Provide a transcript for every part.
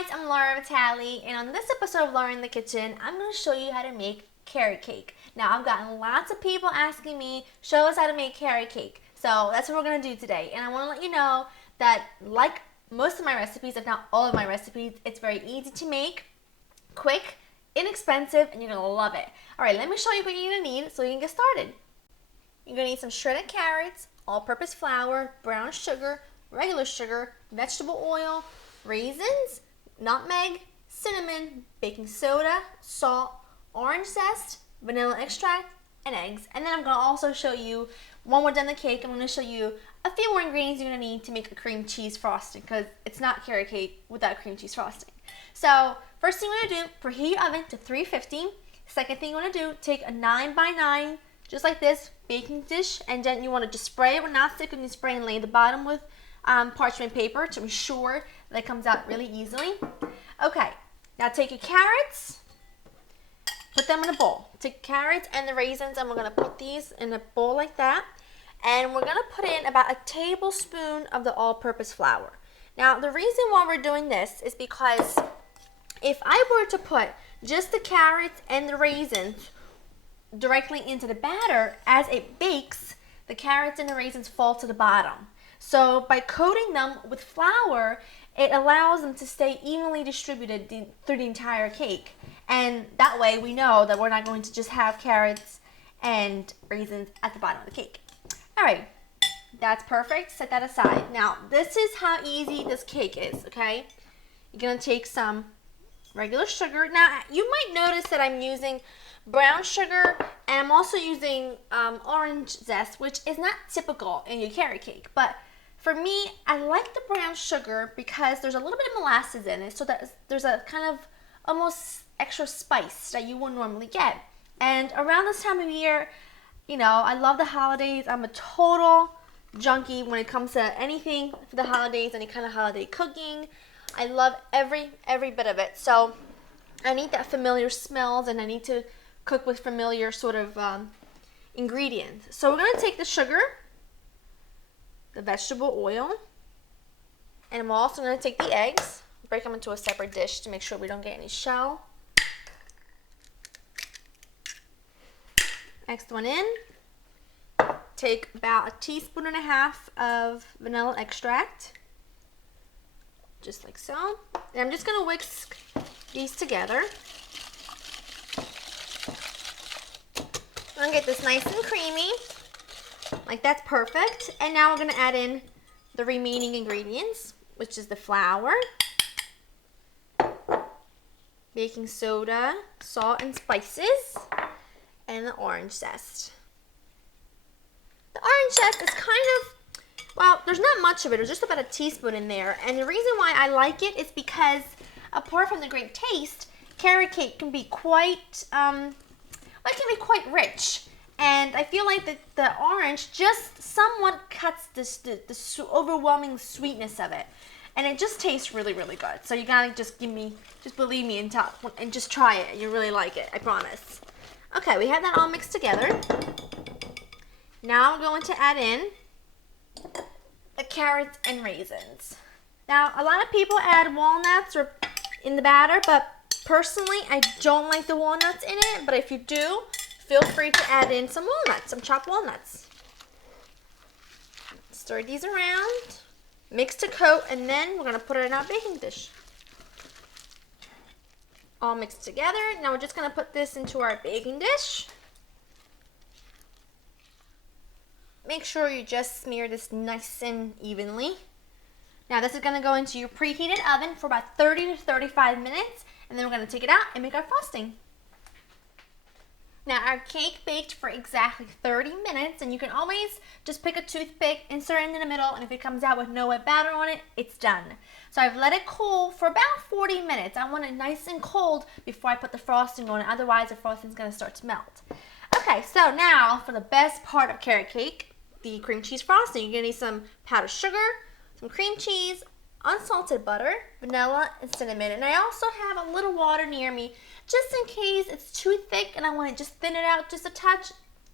guys, I'm Laura Vitale, and on this episode of Laura in the Kitchen, I'm going to show you how to make carrot cake. Now, I've gotten lots of people asking me, show us how to make carrot cake. So that's what we're going to do today. And I want to let you know that like most of my recipes, if not all of my recipes, it's very easy to make, quick, inexpensive, and you're going to love it. Alright, let me show you what you're going to need so you can get started. You're going to need some shredded carrots, all-purpose flour, brown sugar, regular sugar, vegetable oil, raisins, nutmeg, cinnamon, baking soda, salt, orange zest, vanilla extract, and eggs. And then I'm going to also show you, when we're done the cake, I'm going to show you a few more ingredients you're going to need to make a cream cheese frosting, because it's not carrot cake without cream cheese frosting. So, first thing you're going to do, preheat your oven to 350. Second thing you want to do, take a 9x9, just like this, baking dish, and then you want to just spray it with nonstick, and you spray and lay the bottom with parchment paper to ensure that it comes out really easily. Okay, now take your carrots, put them in a bowl. Take carrots and the raisins, and we're going to put these in a bowl like that. And we're going to put in about a tablespoon of the all-purpose flour. Now, the reason why we're doing this is because if I were to put just the carrots and the raisins directly into the batter, as it bakes, the carrots and the raisins fall to the bottom. So by coating them with flour, it allows them to stay evenly distributed through the entire cake. And that way we know that we're not going to just have carrots and raisins at the bottom of the cake. Alright, that's perfect. Set that aside. Now, this is how easy this cake is, okay? You're going to take some regular sugar. Now, you might notice that I'm using brown sugar, and I'm also using orange zest, which is not typical in your carrot cake. But for me, I like the brown sugar because there's a little bit of molasses in it, so that there's a kind of almost extra spice that you wouldn't normally get. And around this time of year, you know, I love the holidays. I'm a total junkie when it comes to anything for the holidays, any kind of holiday cooking. I love every bit of it. So I need that familiar smells, and I need to cook with familiar sort of ingredients. So we're going to take the sugar, the vegetable oil, and I'm also going to take the eggs, break them into a separate dish to make sure we don't get any shell. Next one in, take about 1.5 teaspoons of vanilla extract, just like so. And I'm just going to whisk these together. I'm going to get this nice and creamy. Like, that's perfect. And now we're going to add in the remaining ingredients, which is the flour, baking soda, salt and spices, and the orange zest. The orange zest is kind of, well, there's not much of it. There's just about 1 teaspoon in there. And the reason why I like it is because, apart from the great taste, carrot cake can be quite, it can be quite rich. And I feel like the orange just somewhat cuts the overwhelming sweetness of it. And it just tastes really, really good. So you gotta just believe me and just try it. You really like it, I promise. Okay, we have that all mixed together. Now we're going to add in the carrots and raisins. Now, a lot of people add walnuts in the batter, but personally, I don't like the walnuts in it. But if you do, feel free to add in some walnuts, some chopped walnuts. Stir these around, mix to coat, and then we're going to put it in our baking dish. All mixed together. Now we're just going to put this into our baking dish. Make sure you just smear this nice and evenly. Now this is going to go into your preheated oven for about 30 to 35 minutes, and then we're going to take it out and make our frosting. Now, our cake baked for exactly 30 minutes, and you can always just pick a toothpick, insert it in the middle, and if it comes out with no wet batter on it, it's done. So I've let it cool for about 40 minutes. I want it nice and cold before I put the frosting on it, otherwise the frosting is going to start to melt. Okay, so now for the best part of carrot cake, the cream cheese frosting. You're going to need some powdered sugar, some cream cheese, unsalted butter, vanilla, and cinnamon. And I also have a little water near me just in case it's too thick and I want to just thin it out just a touch.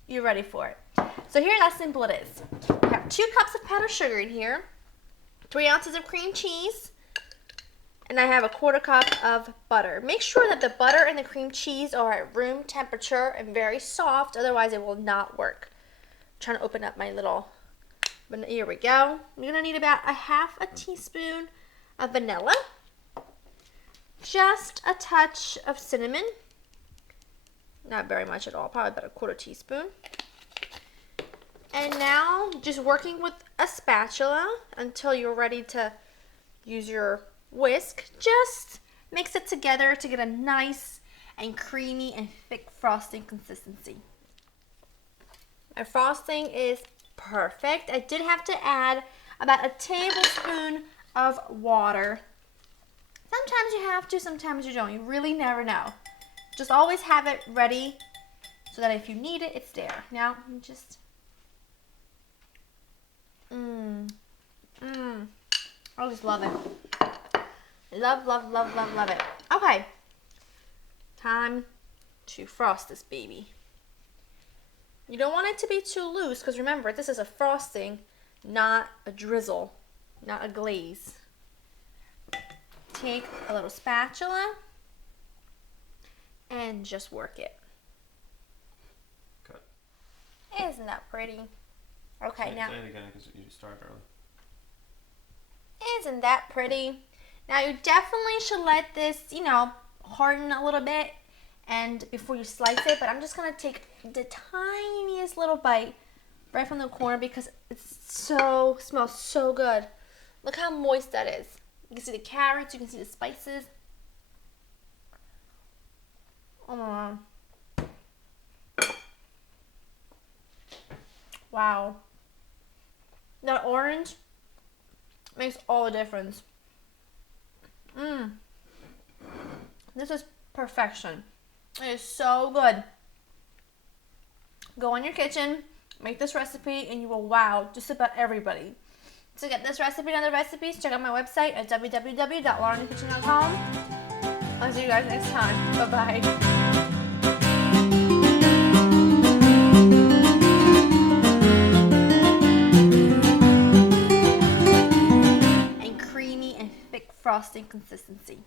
You're ready for it. So here's how simple it is. We have 2 cups of powdered sugar in here, 3 ounces of cream cheese, And I have a 1/4 cup of butter. Make sure that the butter and the cream cheese are at room temperature and very soft, otherwise it will not work. I'm trying to open up my little, but here we go. You're gonna need about a 1/2 teaspoon of vanilla, just a touch of cinnamon, not very much at all, probably about a 1/4 teaspoon. And now just working with a spatula until you're ready to use your whisk. Just mix it together to get a nice and creamy and thick frosting consistency. My frosting is perfect. I did have to add about a tablespoon of water. Sometimes you have to, sometimes you don't. You really never know. Just always have it ready so that if you need it, it's there. Now, just... I just love it. Love, love, love, love, love it. Okay. Time to frost this baby. You don't want it to be too loose because remember, this is a frosting, not a drizzle, not a glaze. Take a little spatula and just work it. Cut. Isn't that pretty? Okay, now. Say it again because you started early. Isn't that pretty? Now you definitely should let this, harden a little bit and before you slice it, but I'm just gonna take the tiniest little bite right from the corner because it smells so good. Look how moist that is. You can see the carrots, you can see the spices. Oh, wow. That orange makes all the difference. This is perfection. It is so good. Go in your kitchen, make this recipe, and you will wow just about everybody. To get this recipe and other recipes, check out my website at www.laurenkitchen.com. I'll see you guys next time. Bye-bye. Frosting consistency.